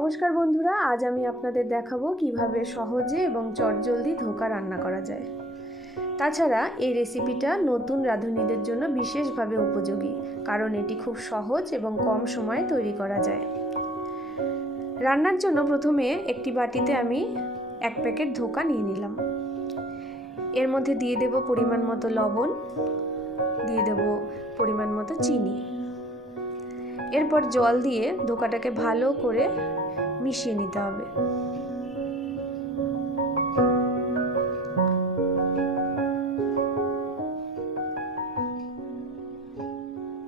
নমস্কার বন্ধুরা, আজ আমি আপনাদের দেখাবো কিভাবে সহজে এবং চটজলদি ধোকা রান্না করা যায়। তাছাড়া এই রেসিপিটা নতুন রাঁধুনিদের জন্য বিশেষভাবে উপযোগী, কারণ এটি খুব সহজ এবং কম সময়ে তৈরি করা যায়। রান্নার জন্য প্রথমে একটি বাটিতে আমি 1 প্যাকেট ধোকা নিয়ে নিলাম। এর মধ্যে দিয়ে দেব পরিমাণ মতো লবণ, দিয়ে দেব পরিমাণ মতো চিনি। এরপর জল দিয়ে ধোকাটাকে ভালো করে মিশিয়ে নিতে হবে।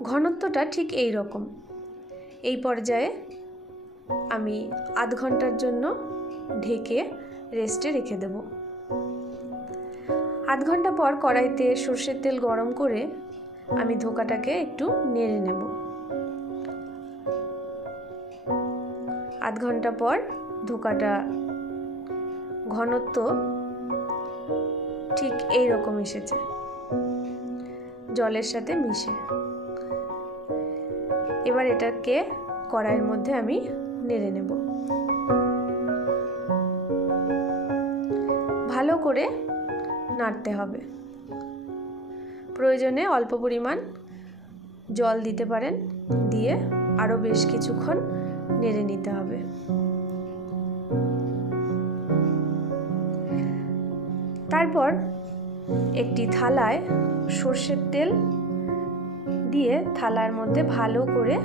ঘনত্বটা ঠিক এই রকম। এই পর্যায়ে আমি আধ ঘন্টার জন্য ঢেকে রেস্টে রেখে দেব। আধ ঘন্টা পর কড়াইতে সরষের তেল গরম করে আমি ধোকাটাকে একটু নেড়ে নেব। আধ ঘন্টা পর ধোকাটা ঘনত্ব ঠিক এই রকম এসেছে, জলের সাথে মিশে। এবার এটাকে কড়াইয়ের মধ্যে আমি নেড়ে নেব। ভালো করে নাড়তে হবে। প্রয়োজনে অল্প পরিমাণ জল দিতে পারেন, দিয়ে আরও বেশ কিছুক্ষণ নেড়ে নিতে হবে। তারপর একটি থালায় সরষের তেল দিয়ে থালার মধ্যে ভালো করে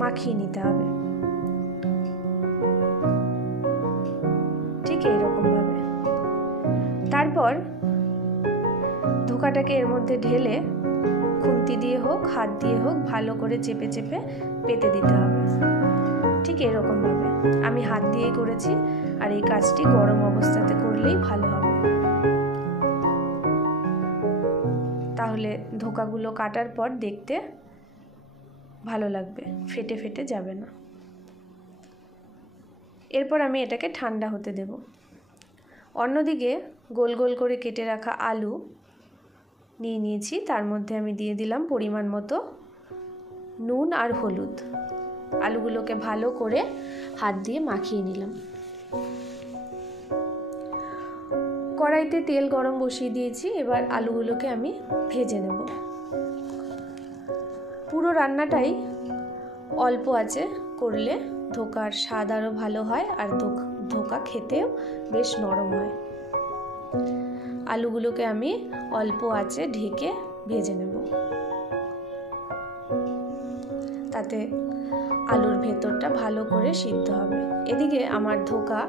মাখিয়ে নিতে হবে, ঠিক এইরকম ভাবে। তারপর ধোকাটাকে এর মধ্যে ঢেলে খুন্তি দিয়ে হোক হাত দিয়ে হোক ভালো করে চেপে চেপে পেতে দিতে হবে, ঠিক এরকম ভাবে। আমি হাত দিয়েই করেছি, আর এই কাজটি গরম অবস্থাতে করলেই ভালো হবে। তাহলে ধোকাগুলো কাটার পর দেখতে ভালো লাগবে, ফেটে ফেটে যাবে না। এরপর আমি এটাকে ঠান্ডা হতে দেব। অন্যদিকে গোল গোল করে কেটে রাখা আলু নিয়ে নিয়েছি, তার মধ্যে আমি দিয়ে দিলাম পরিমাণ মতো নুন আর হলুদ। আলুগুলোকে ভালো করে হাত দিয়ে মাখিয়ে নিলাম। কড়াইতে তেল গরম বসিয়ে দিয়েছি, এবার আলুগুলোকে আমি ভেজে নেব। পুরো রান্নাটাই অল্প আঁচে করলে ধোকার স্বাদ আরও ভালো হয়, আর ধোকা খেতেও বেশ নরম হয়। আলুগুলোকে আমি অল্প আঁচে ঢেকে ভেজে নেব, তাতে আলুর ভেতরটা ভালো করে সিদ্ধ হবে। এদিকে আমার ধোকা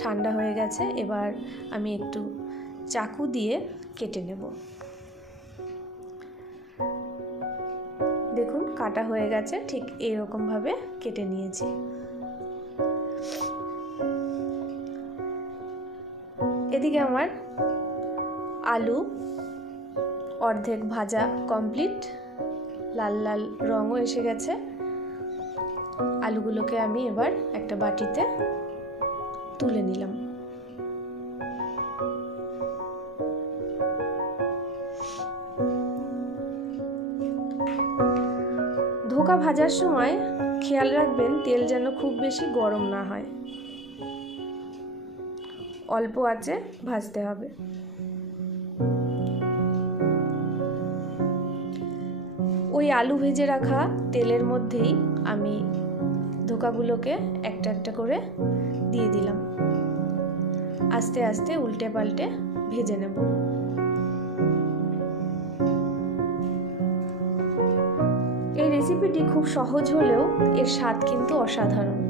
ঠান্ডা হয়ে গেছে, এবার আমি একটু চাকু দিয়ে কেটে নেব। দেখুন কাটা হয়ে গেছে, ঠিক এইরকম ভাবে কেটে নিয়েছি। এদিকে আমার আলু অর্ধেক ভাজা কমপ্লিট, লাল লাল রঙও এসে গেছে। আলুগুলোকে আমি এবার একটা বাটিতে তুলে নিলাম। ধোকা ভাজার সময় খেয়াল রাখবেন তেল যেন খুব বেশি গরম না হয়, অল্প আঁচে ভাজতে হবে। ওই আলু ভেজে রাখা তেলের মধ্যেই আমি ধোকাগুলোকে একটা একটা করে দিয়ে দিলাম। আস্তে আস্তে উল্টে পাল্টে ভেজে নেব। এই রেসিপিটি খুব সহজ হলেও এর স্বাদ কিন্তু অসাধারণ।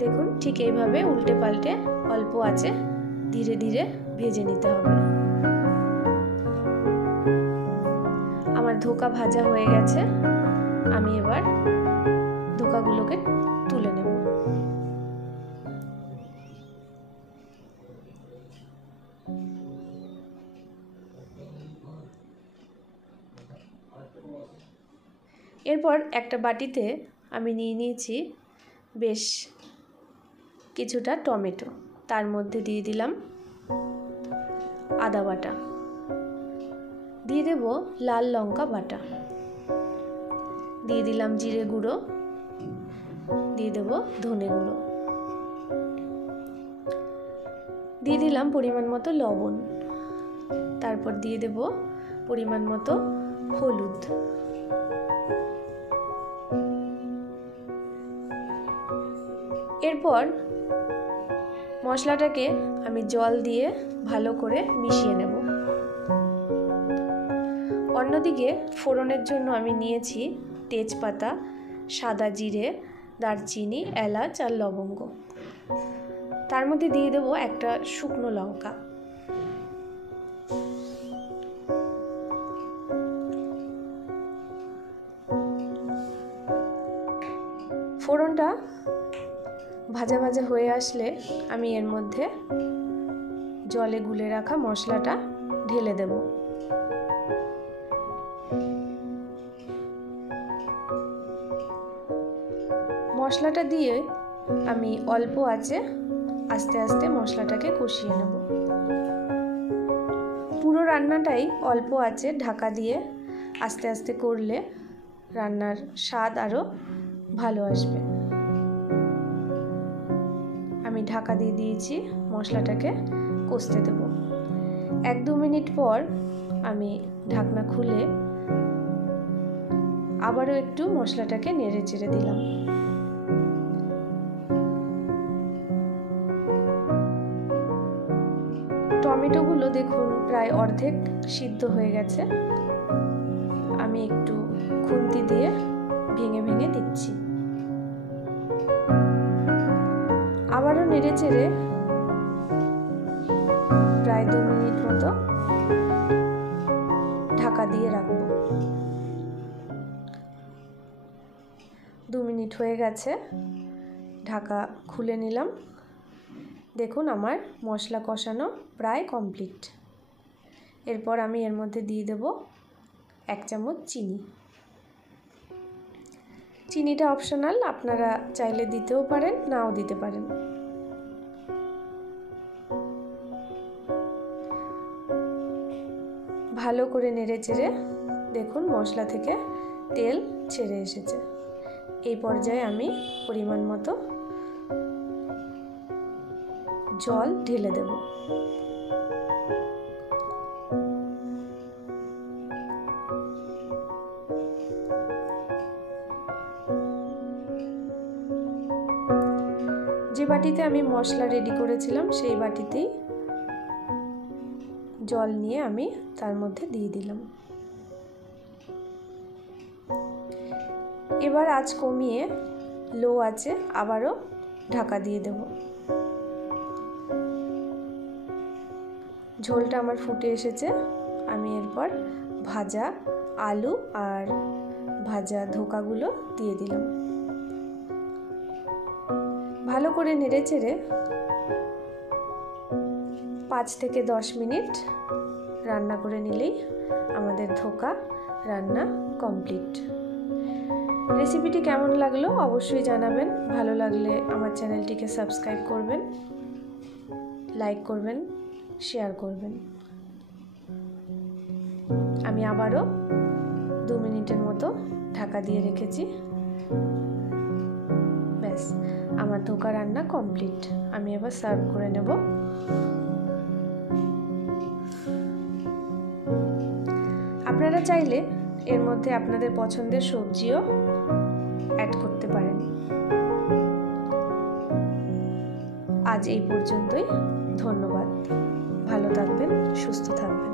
দেখুন ঠিক এইভাবে উল্টে পাল্টে অল্প আঁচে ধীরে ধীরে ভেজে নিতে হবে। আমার ধোকা ভাজা হয়ে গেছে, আমি এবার ধোকাগুলোকে তুলে নেব। এরপর একটা বাটিতে আমি নিয়ে নিয়েছি বেশ কিছুটা টমেটো, তার মধ্যে দিয়ে দিলাম আদা বাটা, দিয়ে দেব লাল লঙ্কা বাটা, দিয়ে দিলাম জিরে গুঁড়ো, দিয়ে দেব ধনে গুঁড়ো, দিয়ে দিলাম পরিমাণ মতো লবণ, তারপর দিয়ে দেব পরিমাণ মতো হলুদ, এরপর মশলাটাকে আমি জল দিয়ে ভালো করে মিশিয়ে নেব। অন্যদিকে ফোড়নের জন্য আমি নিয়েছি তেজপাতা, সাদা জিরে, দারচিনি, এলাচ আর লবঙ্গ। তার মধ্যে দিয়ে দেব একটা শুকনো লঙ্কা। ফোড়নটা ভাজা ভাজা হয়ে আসলে আমি এর মধ্যে জলে গুলে রাখা মশলাটা ঢেলে দেব। মশলাটা দিয়ে আমি অল্প আঁচে আস্তে আস্তে মশলাটাকে কষিয়ে নেব। পুরো রান্নাটাই অল্প আঁচে ঢাকা দিয়ে আস্তে আস্তে করলে রান্নার স্বাদ আরও ভালো আসবে। আমি ঢাকা দিয়ে দিয়েছি, মশলাটাকে কষতে দেব। 1-2 মিনিট পর আমি ঢাকনা খুলে আবারও একটু মশলাটাকে নেড়ে চেড়ে দিলাম। টমেটোগুলো দেখুন প্রায় অর্ধেক সিদ্ধ হয়ে গেছে। আমি একটু খুন্তি দিয়ে ভেঙে ভেঙে দিচ্ছি। আবারও নেড়ে চেড়ে প্রায় 2 মিনিট মতো ঢাকা দিয়ে রাখবো। 2 মিনিট হয়ে গেছে, ঢাকা খুলে নিলাম। দেখুন আমার মশলা কষানো প্রায় কমপ্লিট। এরপর আমি এর মধ্যে দিয়ে দেব 1 চামচ চিনি। চিনিটা অপশনাল, আপনারা চাইলে দিতেও পারেন, নাও দিতে পারেন। ভালো করে নেড়ে চেড়ে দেখুন মশলা থেকে তেল ছেড়ে এসেছে। এই পর্যায়ে আমি পরিমাণ মতো জল ঢেলে দেব। যে বাটিতে আমি মশলা রেডি করেছিলাম সেই বাটিতেই জল নিয়ে আমি তার মধ্যে দিয়ে দিলাম। এবার আঁচ কমিয়ে লো আঁচে আবারও ঢাকা দিয়ে দেব। ঝোলটা আমার ফুটে এসেছে। আমি এরপর ভাজা আলু আর ভাজা ধোকাগুলো দিয়ে দিলাম। ভালো করে নেড়ে চেড়ে 5 থেকে 10 মিনিট রান্না করে নিলেই আমাদের ধোকা রান্না কমপ্লিট। রেসিপিটি কেমন লাগলো অবশ্যই জানাবেন। ভালো লাগলে আমার চ্যানেলটিকে সাবস্ক্রাইব করবেন, লাইক করবেন, শেয়ার করবেন। আমি আবারও 2 মিনিটের মতো ঢাকা দিয়ে রেখেছি। ব্যাস, আমার ধোকা রান্না কমপ্লিট। আমি এবার সার্ভ করে নেব। আপনারা চাইলে এর মধ্যে আপনাদের পছন্দের সবজিও অ্যাড করতে পারেন। আজ এই পর্যন্তই। ধন্যবাদ। ভালো থাকবেন, সুস্থ থাকবেন।